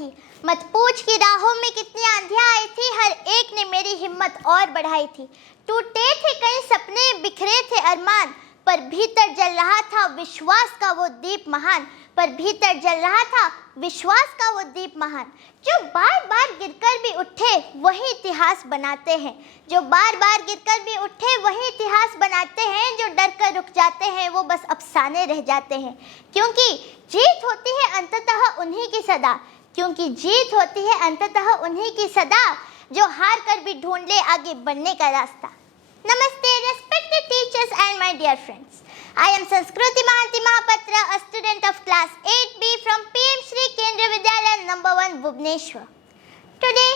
थी। मत पूछ कि राहों में कितनी आंधियां आई थी, हर एक ने मेरी हिम्मत और बढ़ाई थी। टूटे थे कई सपने, बिखरे थे अरमान, पर भीतर जल रहा था विश्वास का वो दीप महान। पर भीतर जल रहा था विश्वास का वो दीप महान। जो बार बार गिरकर भी उठे वही इतिहास बनाते हैं। जो बार बार गिरकर भी उठे वही इतिहास बनाते हैं। जो डर कर रुक जाते हैं वो बस अफसाने रह जाते हैं। क्योंकि जीत होती है अंततः उन्हीं की सदा। क्योंकि जीत होती है अंततः उन्हीं की सदा, जो हार कर भी ढूंढ ले आगे बढ़ने का रास्ता। Namaste, respected teachers and my dear friends. I am Sanskruti Mahanti Mahapatra, a student of class 8B from PM Shri Kendriya Vidyalaya number 1 Bhubaneswar. Today,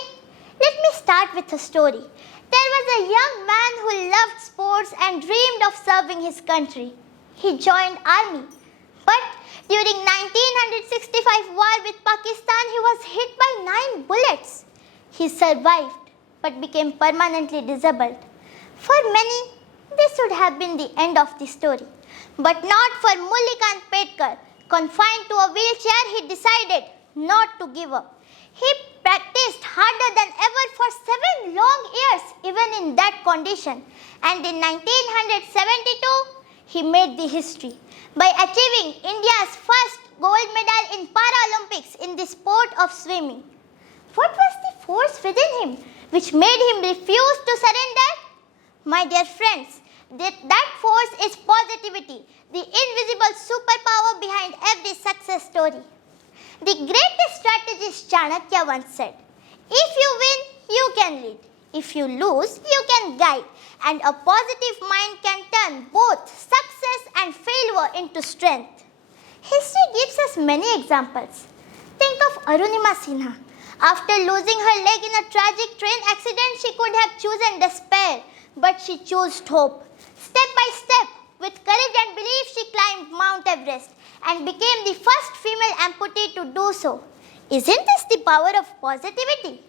let me start with a story. There was a young man who loved sports and dreamed of serving his country. He joined army. But during 1965 war with Pakistan, he was hit by 9 bullets. He survived but became permanently disabled. For many, this would have been the end of the story. But not for Mullikant Petkar. Confined to a wheelchair, he decided not to give up. He practiced harder than ever for 7 long years, even in that condition. And in 1972, he made the history by achieving India's first gold medal in Paralympics in the sport of swimming. What was the force within him which made him refuse to surrender? My dear friends, that force is positivity, the invisible superpower behind every success story. The greatest strategist Chanakya once said, if you win, you can lead. If you lose, you can guide. And a positive mind can turn both success and failure into strength. History gives us many examples. Think of Arunima Sinha. After losing her leg in a tragic train accident, she could have chosen despair. But she chose hope. Step by step, with courage and belief, she climbed Mount Everest and became the first female amputee to do so. Isn't this the power of positivity?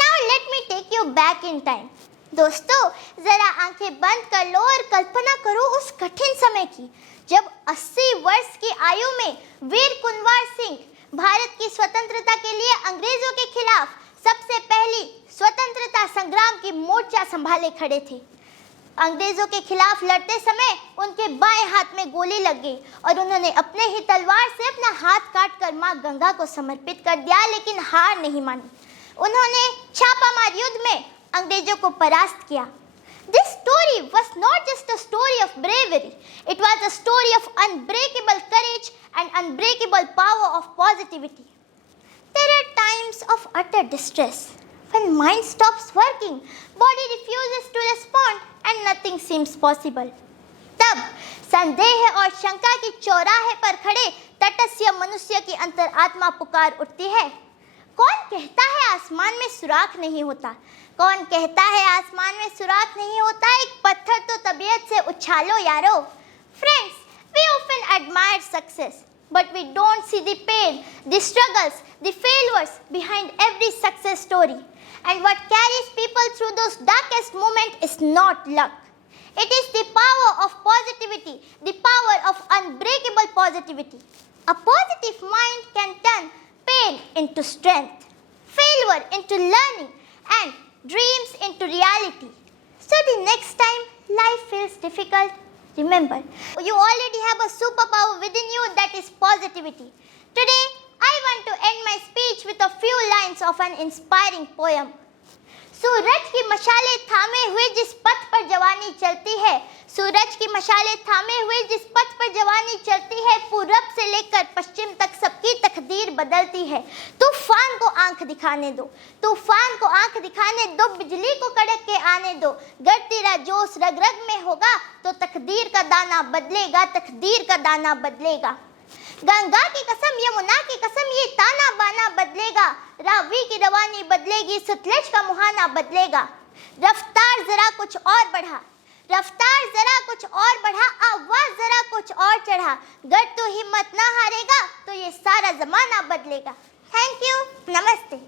Now let me take you back in time. दोस्तों, जरा आंखें बंद कर लो और कल्पना करो उस कठिन समय की, जब 80 वर्ष की आयु में वीर कुंवर सिंह भारत की स्वतंत्रता के लिए अंग्रेजों के खिलाफ सबसे पहली स्वतंत्रता संग्राम की मोर्चा संभाले खड़े थे। अंग्रेजों के खिलाफ लड़ते समय उनके बाएं हाथ में गोली लग गई और उन्होंने अपने ही तलवार से अपना हाथ काटकर मां गंगा को समर्पित कर दिया, लेकिन हार नहीं मानी। उन्होंने छापामार युद्ध में अंग्रेजों को परास्त किया। This story was not just a story of bravery, it was a story of unbreakable courage and unbreakable power of positivity. There are times of utter distress. When mind stops working, body refuses to respond and nothing seems possible. तब संदेह और शंका की चौराहे पर खड़े तटस्थ मनुष्य की अंतरात्मा पुकार उठती है। कौन कहता है आसमान में सुराख नहीं होता? कौन कहता है आसमान में सुराख नहीं होता? एक पत्थर तो तबीयत से उछालो यारो। Friends, we often admire success, but we don't see the pain, the struggles, the failures behind every success story. And what carries people through those darkest moments is not luck. It is the power of positivity, the power of unbreakable positivity. A positive mind can turn pain into strength, failure into learning, and dreams into reality. So the next time life feels difficult, remember, you already have a superpower within you, that is positivity. Today, I want to end my speech with a few lines of an inspiring poem. सूरज की मशालें थामे हुए जिस पथ पर जवानी चलती है, सूरज की मशालें थामे हुए जिस पथ पर जवानी चलती है, पूरब से लेकर पश्चिम तक सबकी तकदीर बदलती है। तूफान को आंख दिखाने दो, तूफान को आंख दिखाने दो, बिजली को कड़क के आने दो। गर तेरा जोश रग रग में होगा तो तकदीर का दाना बदलेगा, तकदीर का दाना बदलेगा। गंगा की कसम, यमुना की कसम, ये ताना बाना बदलेगा। रावी की रवानी बदलेगी, सतलज का मुहाना बदलेगा। रफ्तार जरा कुछ और बढ़ा, रफ्तार जरा कुछ और बढ़ा, आवाज जरा कुछ और चढ़ा। गर तू हिम्मत ना हारेगा तो ये सारा जमाना बदलेगा। थैंक यू, नमस्ते।